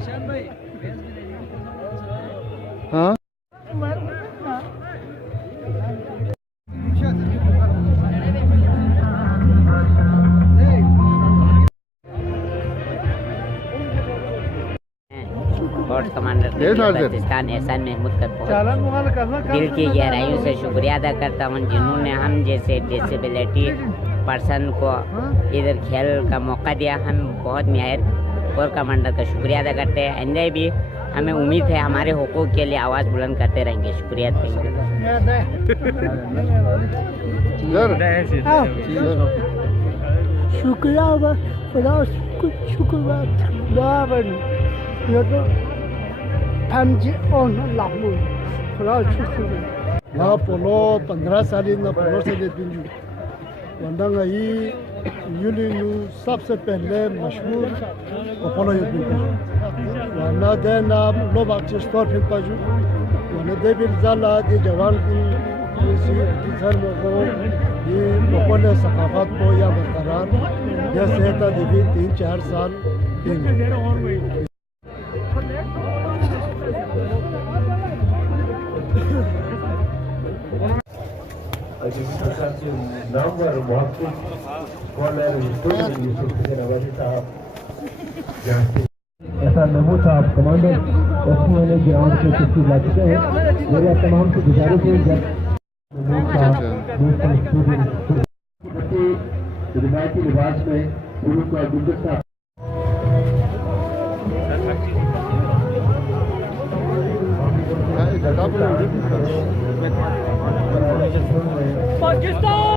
हाँ court commander Balochistan एहसान महमूद का बहुत दिल की गहराइयों से शुक्रिया अदा करता हूँ, जिन्होंने हम जैसे डिसेबिलिटी पर्सन को इधर खेल का मौका दिया। हम बहुत माहिर कोर्ट कमांडर का शुक्रिया अदा करते हैं। आइंदा भी हमें उम्मीद है हमारे हुकूक के लिए आवाज़ बुलंद करते रहेंगे। शुक्रिया। ना पोलो 15 साल ना पोलो से दिन वंदंग आई यूलिनु सबसे पहले मशहूर पोलो युद्ध वरना देना लो बात स्टोर फिर पाजू वरना दे भी ज़ाला दे जवान की सी सर को ये पोलो सकाफत को या बरकरार जैसे था देवी 3-4 साल नामवर महफूज स्कॉलर हिस्टोरियन यूसुफ हुसैन अवाजी साहब ऐसा महमूद साहब कमांडर एसपीएनए ग्राउंड से तशरीफ ला चुके हैं। मेरा तमाम से गुजारिश है जब रिवायती लिबास में गुरु का गुलदस्ता पाकिस्तान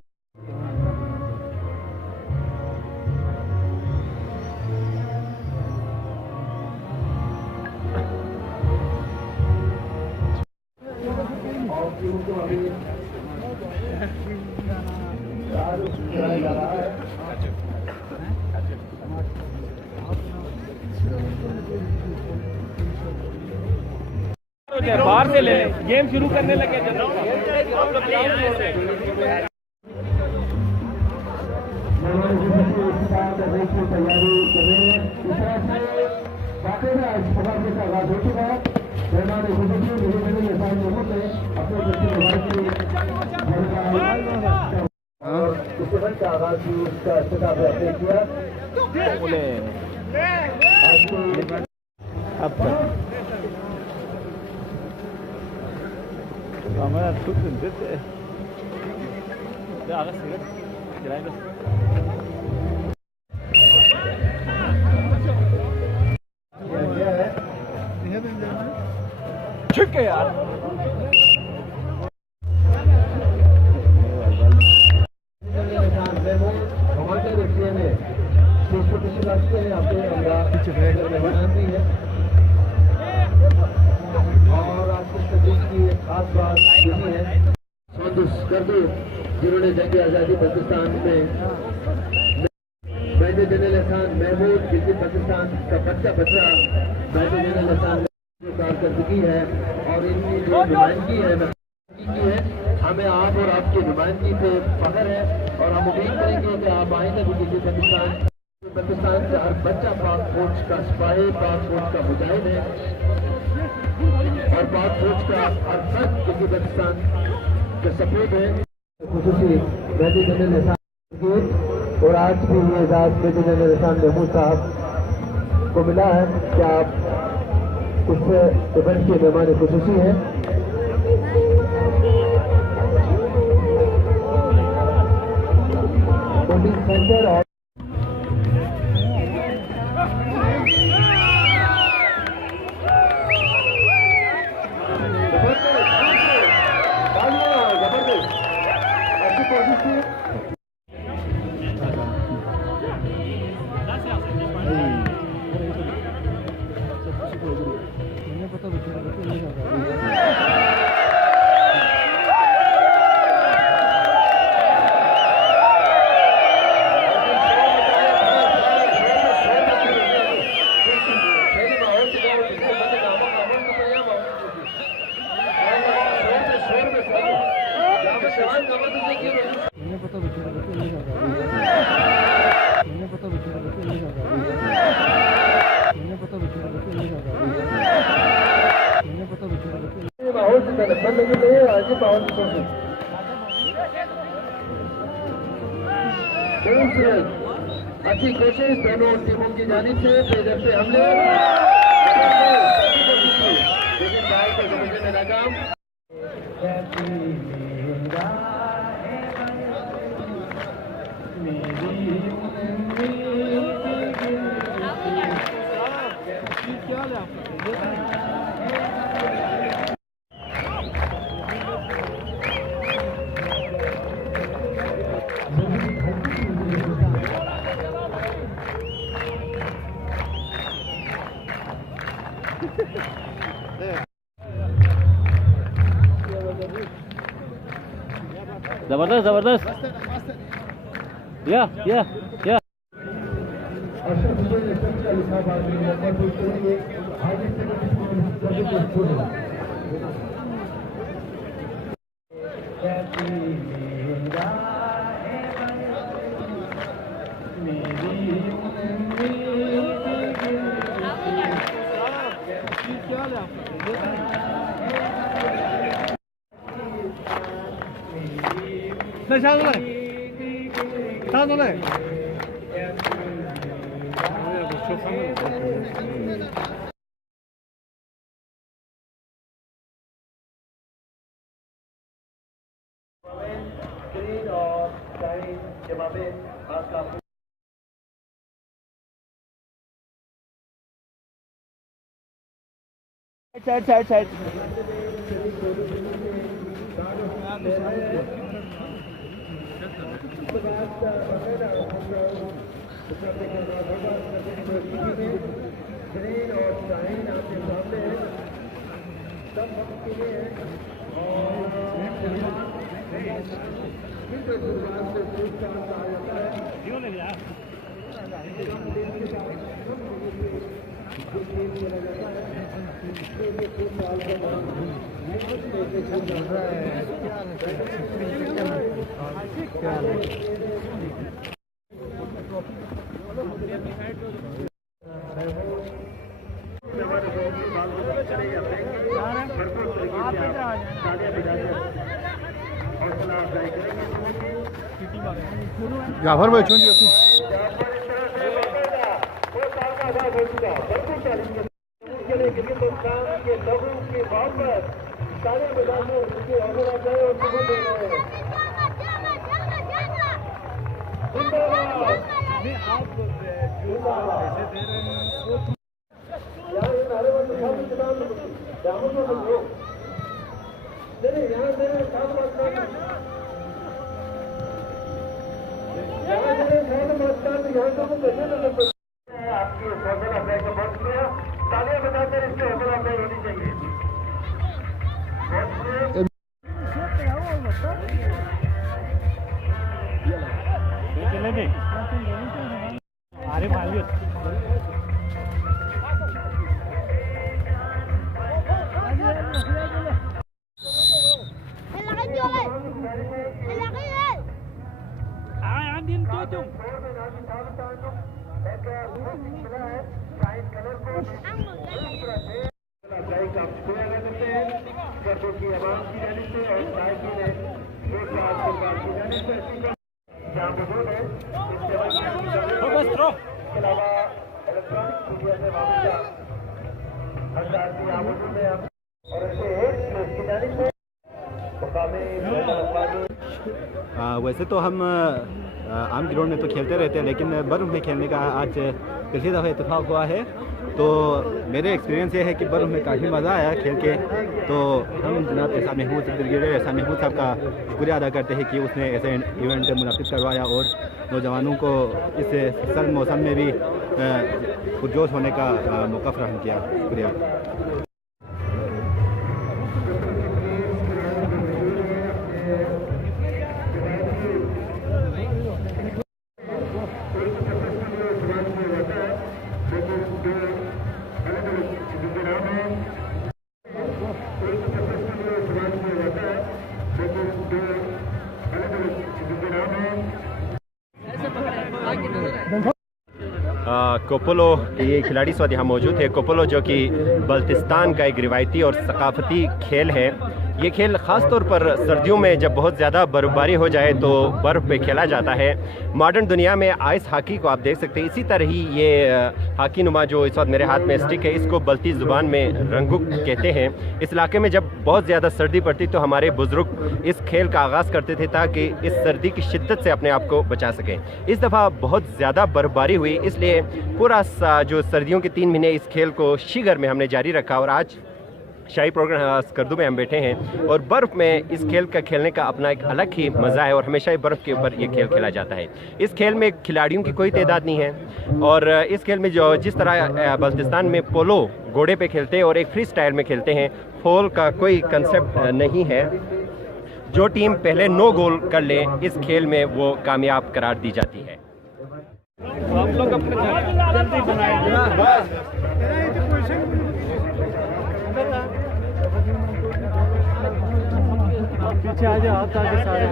बाहर से ले गेम शुरू करने लगे का आगाज भी उसका इस्तेमाल किया अब तक हमारा खुद देते हैं ठीक है यार। और आज की खास बात यही है जिन्होंने जंग आज़ादी पाकिस्तान में मेजर जनरल एहसान महमूद जिनकी पाकिस्तान का बच्चा मेजर जनरल एहसान कारकर्दगी है और इनकी जो नुमाइंदगी है हमें आप और आपकी नुमाइंदगी पे फख्र है और हम उम्मीद करेंगे कि आप आएंगे भी किसी पाकिस्तान से हर बच्चा पाक फौज का सिपाही, पाक फौज का मुजाहिद है और पाक फौज का हर फर्द किसी पाकिस्तान के सपूत है। खुसूसी मेजर जनरल एहसान और आज भी ये एजाज मेजर जनरल एहसान महमूद साहब को मिला है कि आप इस इवेंट के मेहमान खुसूसी हैं। पुलिस सेंटर और के पावर से अच्छी कोशिश दोनों टीमों की जानिब से पेजर से हमले, लेकिन बाल को समझने में नाकाम। जबरदस्त जबरदस्त या साइड जाफर भाई छोड़ दिया आपकी हौसला अफजाई को बहुत शुक्रिया, तालियां बजाकर इसकी हौसला अफजाई होनी चाहिए। अरे भाई वैसे तो हम आम ग्राउंड में तो खेलते रहते हैं, लेकिन बर्फ़ में खेलने का आज पहली दफ़ा इत्तेफाक हुआ है। तो मेरे एक्सपीरियंस ये है कि बर्फ़ में काफ़ी मज़ा आया खेल के। तो हम जनाब ऐसा महमूद साहब का शुक्रिया अदा करते हैं कि उसने ऐसे इवेंट मुनाफिज करवाया और नौजवानों को इस सर्द मौसम में भी पुरजोश होने का मौका फराहम किया। शुक्रिया। कोपोलो के ये खिलाड़ी इस वक्त यहाँ मौजूद है। कोपोलो जो कि बल्तिस्तान का एक रिवायती और सकाफती खेल है। ये खेल ख़ास तौर पर सर्दियों में जब बहुत ज़्यादा बर्फ़बारी हो जाए तो बर्फ़ पे खेला जाता है। मॉडर्न दुनिया में आइस हॉकी को आप देख सकते हैं। इसी तरह ही ये हॉकी नुमा जो इस वक्त मेरे हाथ में स्टिक है, इसको बल्ती ज़ुबान में रंगुक कहते हैं। इस इलाके में जब बहुत ज़्यादा सर्दी पड़ती तो हमारे बुज़ुर्ग इस खेल का आगाज़ करते थे ताकि इस सर्दी की शिद्दत से अपने आप को बचा सकें। इस दफ़ा बहुत ज़्यादा बर्फ़बारी हुई, इसलिए पूरा जो सर्दियों के 3 महीने इस खेल को शिगर में हमने जारी रखा और आज शाही प्रोग्राम स्कर्दू में हम बैठे हैं और बर्फ़ में इस खेल का खेलने का अपना एक अलग ही मज़ा है और हमेशा ही बर्फ़ के ऊपर ये खेल खेला जाता है। इस खेल में खिलाड़ियों की कोई तादाद नहीं है और इस खेल में जो जिस तरह बल्तिस्तान में पोलो घोड़े पे खेलते हैं और एक फ्री स्टाइल में खेलते हैं, फॉल का कोई कंसेप्ट नहीं है। जो टीम पहले 9 गोल कर ले इस खेल में वो कामयाब करार दी जाती है। आप लोग अपने पीछे आ जाओ, हाथ आगे सारे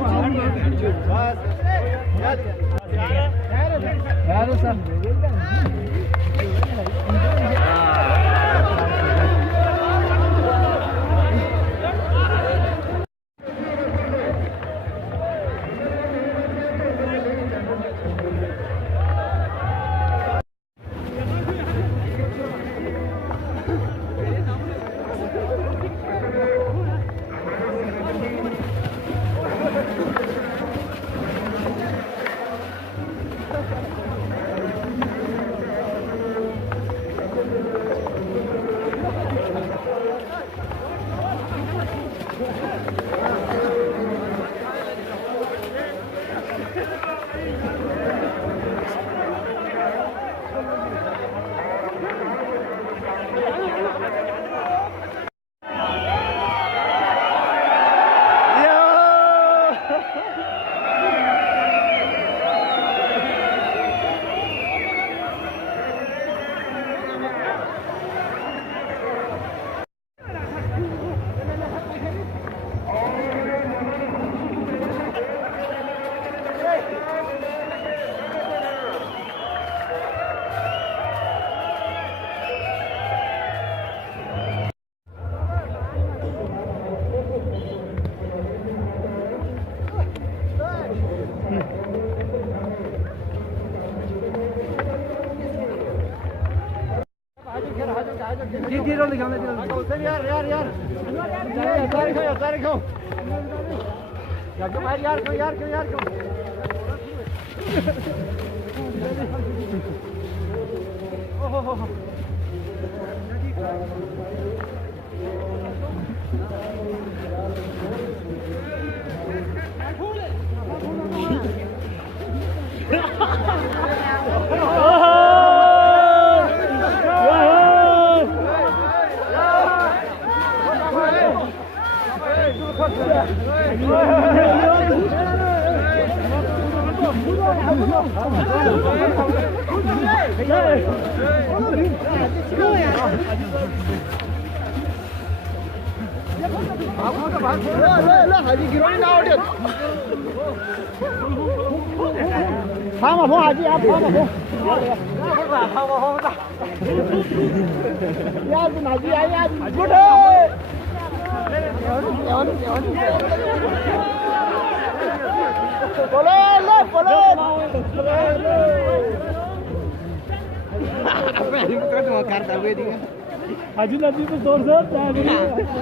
Haji Nadi पे जोर जोर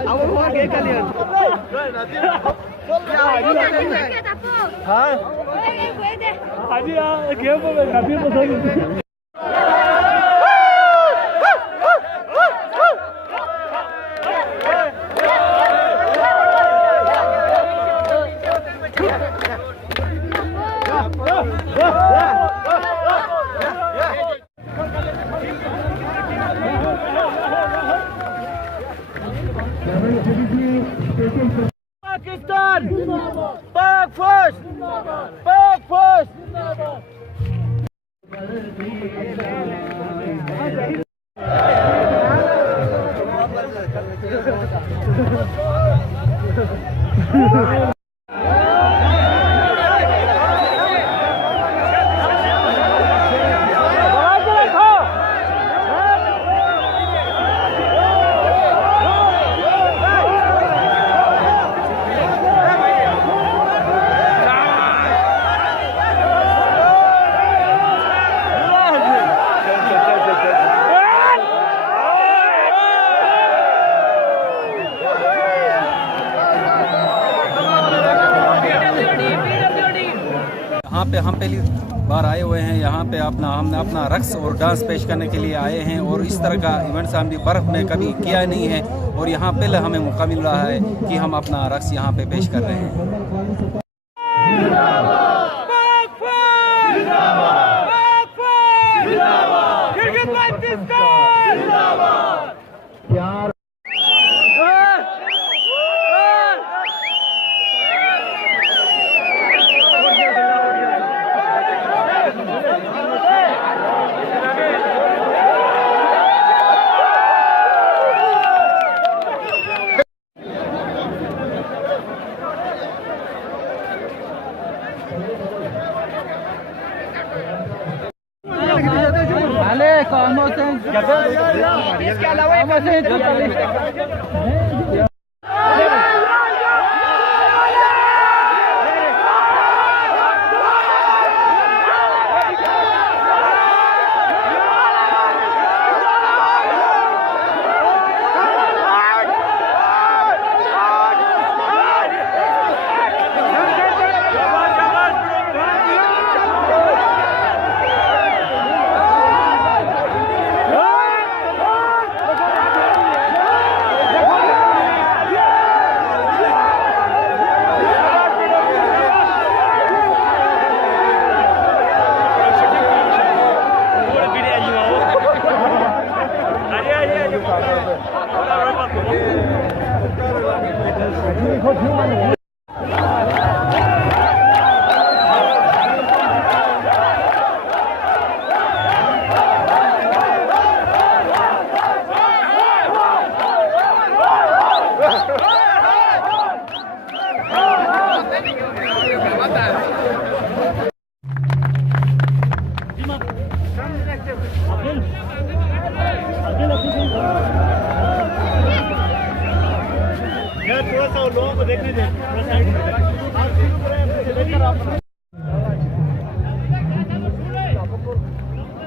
अब वो के कलियर हां हाजी आ गेम में काफी पसंद Pakistan! Back first! Back first! यहाँ पे हम पहली बार आए हुए हैं। यहाँ पे हमने अपना रक्स और डांस पेश करने के लिए आए हैं और इस तरह का इवेंट्स हमने बर्फ़ में कभी किया नहीं है और यहाँ पहले हमें मौका मिल रहा है कि हम अपना रक्स यहाँ पे पेश कर रहे हैं। प्यार थोड़ा सा लोगों को देखने दे।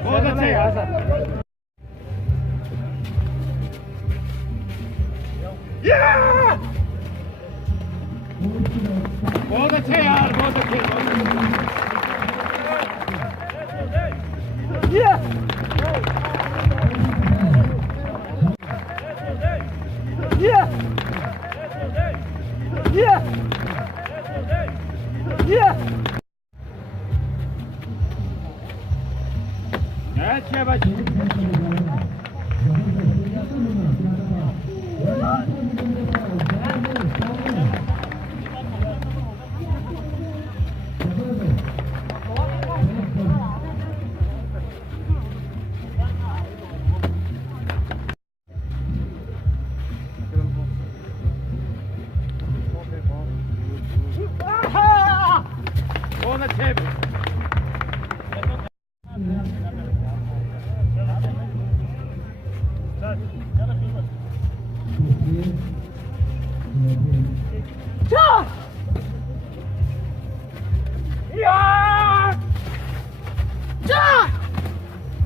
बहुत अच्छा है यार बहुत अच्छे यार, बहुत अच्छे। अच्छे बच्चे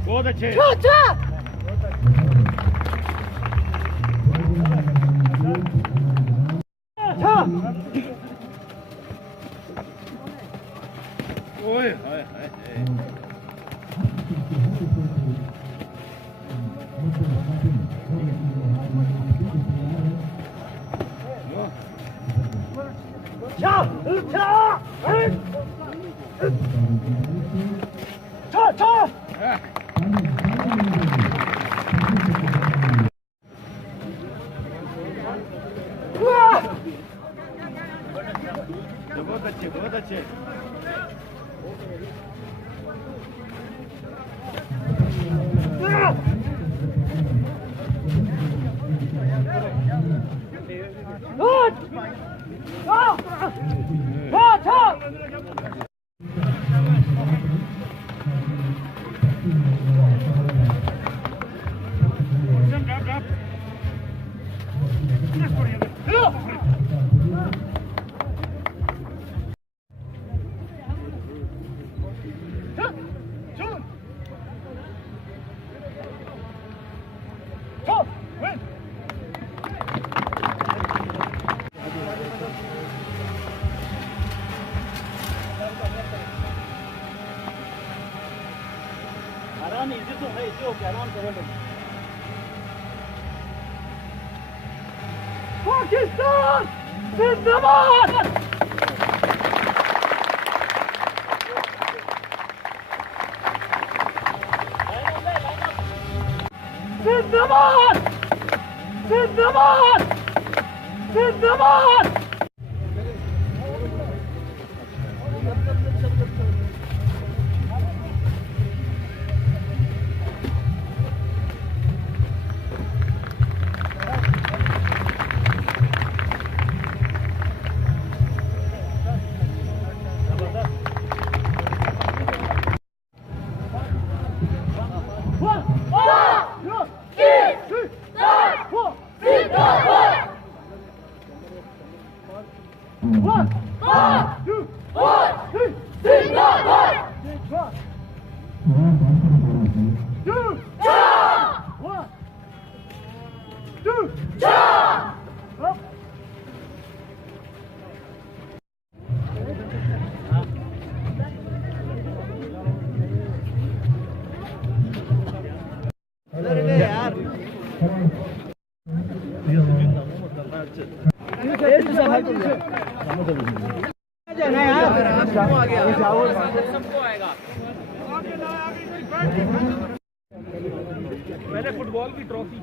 बहुत अच्छे। बहुत अच्छे। ओए हाय हाय बहुत अच्छे, बहुत अच्छे। पाकिस्तान जिंदाबाद जिंदाबाद जिंदाबाद जिंदाबाद मैंने फुटबॉल की ट्रॉफी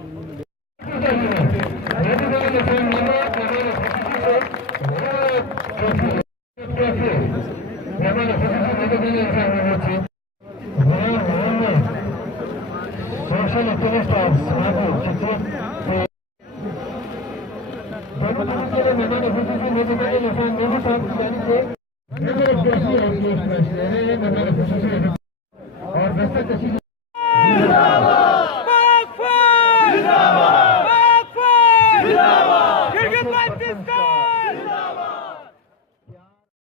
और